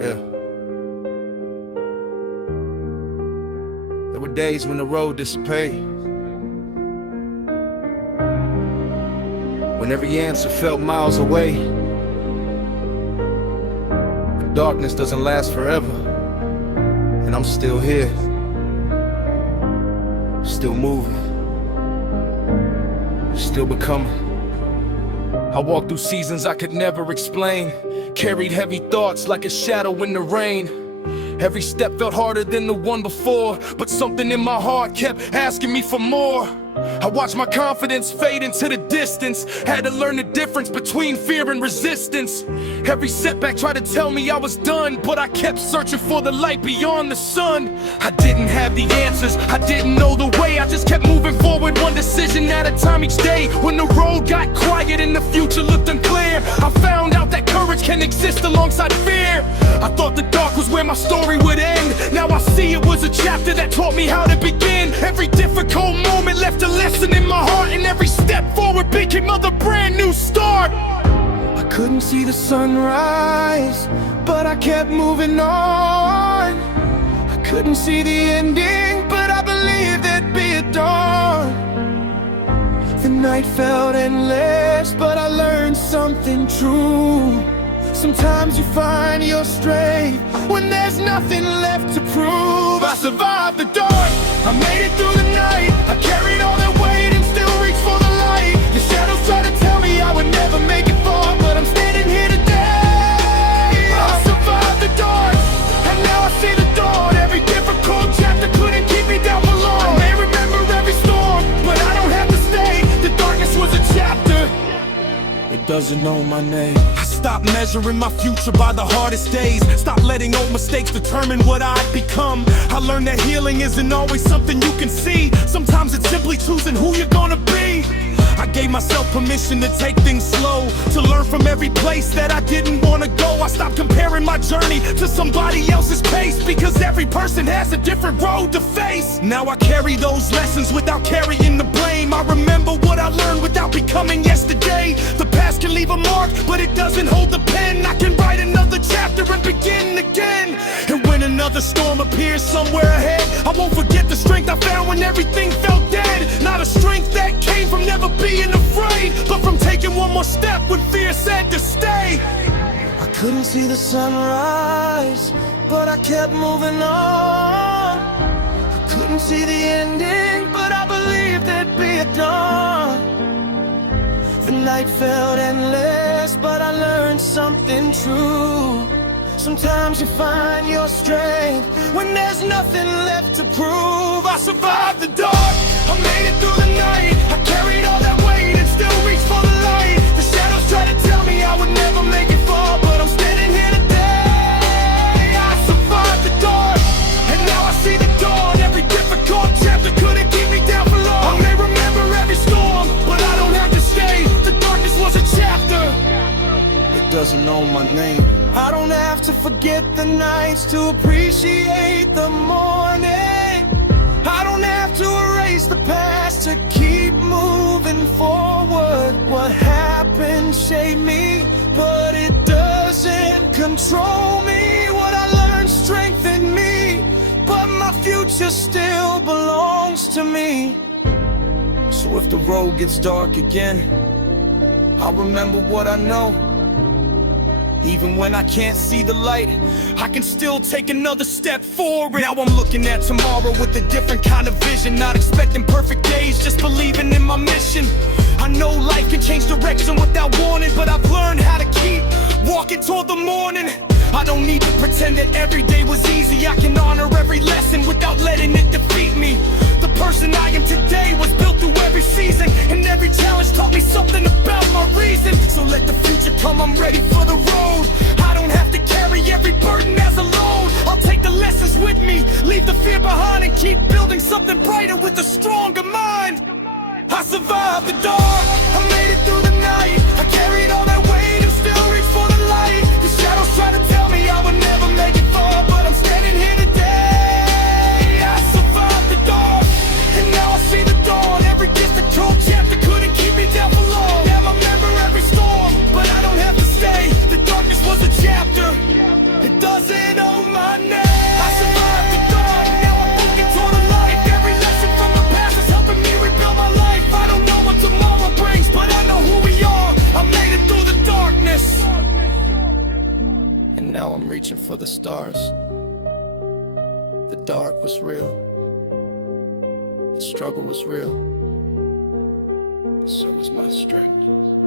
Yeah. There were days when the road dissipated, when every answer felt miles away. But darkness doesn't last forever, and I'm still here, still moving, still becoming. I walked through seasons I could never explain, carried heavy thoughts like a shadow in the rain. Every step felt harder than the one before, but something in my heart kept asking me for more. I watched my confidence fade into the distance, had to learn the difference between fear and resistance. Every setback tried to tell me I was done, but I kept searching for the light beyond the sun. I didn't have the answers, I didn't know the way, I just kept moving forward, one decision at a time each day. When the road got quiet and the future looked unclear, I found out that courage can exist alongside fear. I thought the dark was where my story would end, now I see it was a chapter that taught me how to begin. Every difficult moment left a lesson in my heart, and every step forward became another brand new start. I couldn't see the sunrise, but I kept moving on. I couldn't see the ending, but I believed there'd be a dawn. The night felt endless, but I learned something true. Sometimes you find your strength when there's nothing left to prove. I survived the dark, I made it through the night, I carried all that weight and still reached for the light. The shadows tried to tell me I would never make it far, but I'm standing here today. I survived the dark, and now I see the dawn. Every difficult chapter couldn't keep me down for long. I may remember every storm, but I don't have to stay. The darkness was a chapter, it doesn't know my name. Stop measuring my future by the hardest days. Stop letting old mistakes determine what I've become. I learned that healing isn't always something you can see. Sometimes it's simply choosing who you're gonna be. I gave myself permission to take things slow, to learn from every place that I didn't want to go. I stopped comparing my journey to somebody else's pace, because every person has a different road to face. Now I carry those lessons without carrying the blame. I remember what I learned without becoming yesterday. The past can leave a mark, but it doesn't hold the pen. I can write another chapter and begin again. And when another storm appears somewhere ahead, I won't forget the strength I found when everything felt dead. Not a strength that came from never being afraid, but from taking one more step when fear said to stay. I couldn't see the sunrise, but I kept moving on. I couldn't see the ending, but I believed there'd be a dawn. The night felt endless, but I learned something true. Sometimes you find your strength when there's nothing left to prove. I survived the dark, I made it through the night, I carried all that weight and still reached for the light. The shadows tried to tell me I would never make it far, but I'm standing here today. I survived the dark, and now I see the dawn. Every difficult chapter couldn't keep me down for long. I may remember every storm, but I don't have to stay. The darkness was a chapter, it doesn't know my name. I don't have to forget the nights to appreciate the morning. I don't have to erase the past to keep moving forward. What happened shaped me, but it doesn't control me. What I learned strengthened me, but my future still belongs to me. So if the road gets dark again, I'll remember what I know. Even when I can't see the light, I can still take another step forward. Now I'm looking at tomorrow with a different kind of vision. Not expecting perfect days, just believing in my mission. I know life can change direction without warning, but I've learned how to keep walking toward the morning. I don't need to pretend that every day was easy. I can honor every lesson without letting it defeat me. The person I am today was built through every season, and every challenge taught me something about my reason. So let the future come, I'm ready for the road. I don't have to carry every burden as a load. I'll take the lessons with me, leave the fear behind, and keep building something brighter with a stronger mind. I survived the dark, I made it through the night, I carried all that weight and still reached for the light. The shadows try to tell me I would never make it far, but I'm standing here today. I survived the dark, and now I see the dawn. Every difficult chapter couldn't keep me down for long. Now I remember every storm, but I don't have to stay. The darkness was a chapter, it doesn't Now I'm reaching for the stars. The dark was real. The struggle was real. So was my strength.